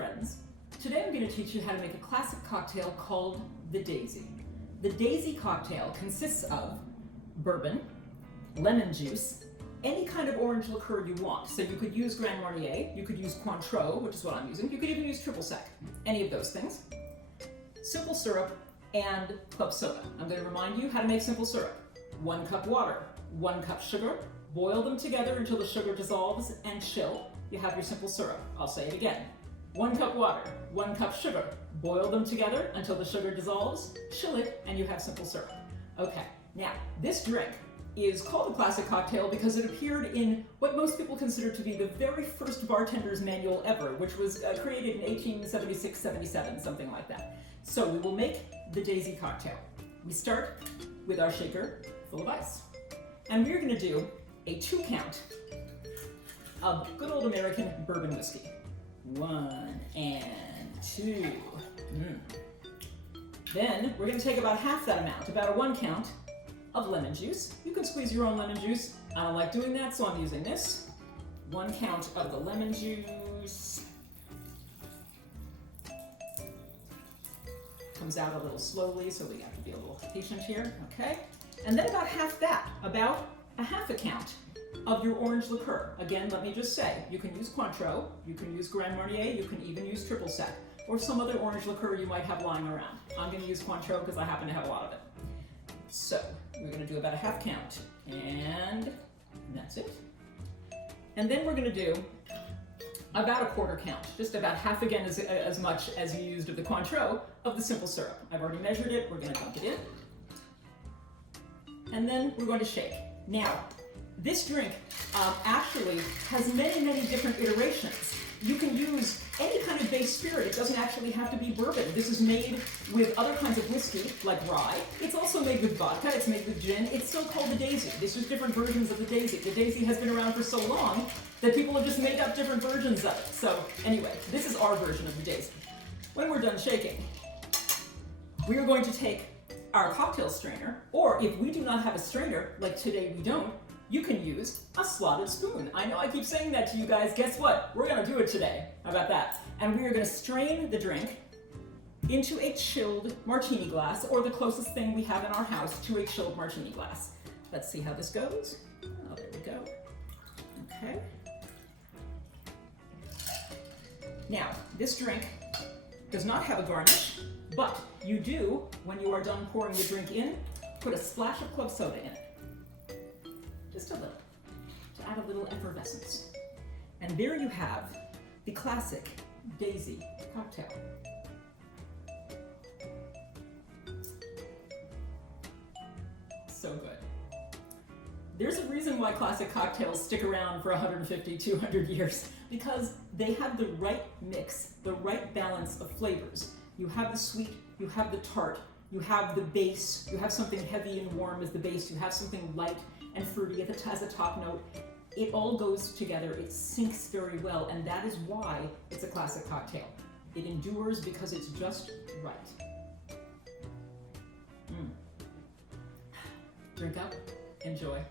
friends. Today I'm going to teach you how to make a classic cocktail called the Daisy. The Daisy cocktail consists of bourbon, lemon juice, any kind of orange liqueur you want. So you could use Grand Marnier, you could use Cointreau, which is what I'm using, you could even use triple sec, any of those things. Simple syrup and club soda. I'm going to remind you how to make simple syrup. 1 cup water, 1 cup sugar, boil them together until the sugar dissolves and chill. You have your simple syrup. I'll say it again. 1 cup water, 1 cup sugar, boil them together until the sugar dissolves, chill it, and you have simple syrup. Okay, now this drink is called a classic cocktail because it appeared in what most people consider to be the very first bartender's manual ever, which was created in 1876-77, something like that. So we will make the Daisy cocktail. We start with our shaker full of ice. And we're going to do a 2 count of good old American bourbon whiskey. 1 and 2. Then we're going to take about half that amount, about a 1 count of lemon juice. You can squeeze your own lemon juice. I don't like doing that, so I'm using this. 1 count of the lemon juice. Comes out a little slowly, so we have to be a little patient here, okay? And then about half that, about a half a count of your orange liqueur. Again, let me just say, you can use Cointreau, you can use Grand Marnier, you can even use triple sec, or some other orange liqueur you might have lying around. I'm going to use Cointreau because I happen to have a lot of it. So, we're going to do about a half count, and that's it. And then we're going to do about a 1/4 count, just about half again as much as you used of the Cointreau of the simple syrup. I've already measured it, we're going to dump it in. And then we're going to shake. Now, this drink actually has many, many different iterations. You can use any kind of base spirit. It doesn't actually have to be bourbon. This is made with other kinds of whiskey, like rye. It's also made with vodka. It's made with gin. It's still called the Daisy. There's just different versions of the Daisy. The Daisy has been around for so long that people have just made up different versions of it. So anyway, this is our version of the Daisy. When we're done shaking, we are going to take our cocktail strainer, or if we do not have a strainer, like today we don't, you can use a slotted spoon. I know I keep saying that to you guys. Guess what? We're gonna do it today. How about that? And we are gonna strain the drink into a chilled martini glass, or the closest thing we have in our house to a chilled martini glass. Let's see how this goes. Oh, there we go. Okay. Now, this drink does not have a garnish, but you do, when you are done pouring the drink in, put a splash of club soda in it. Just a little, to add a little effervescence. And there you have the classic Daisy cocktail. So good. There's a reason why classic cocktails stick around for 150, 200 years, because they have the right mix, the right balance of flavors. You have the sweet, you have the tart, you have the base, you have something heavy and warm as the base, you have something light and fruity as a top note. It all goes together, it syncs very well, and that is why it's a classic cocktail. It endures because it's just right. Drink up, enjoy.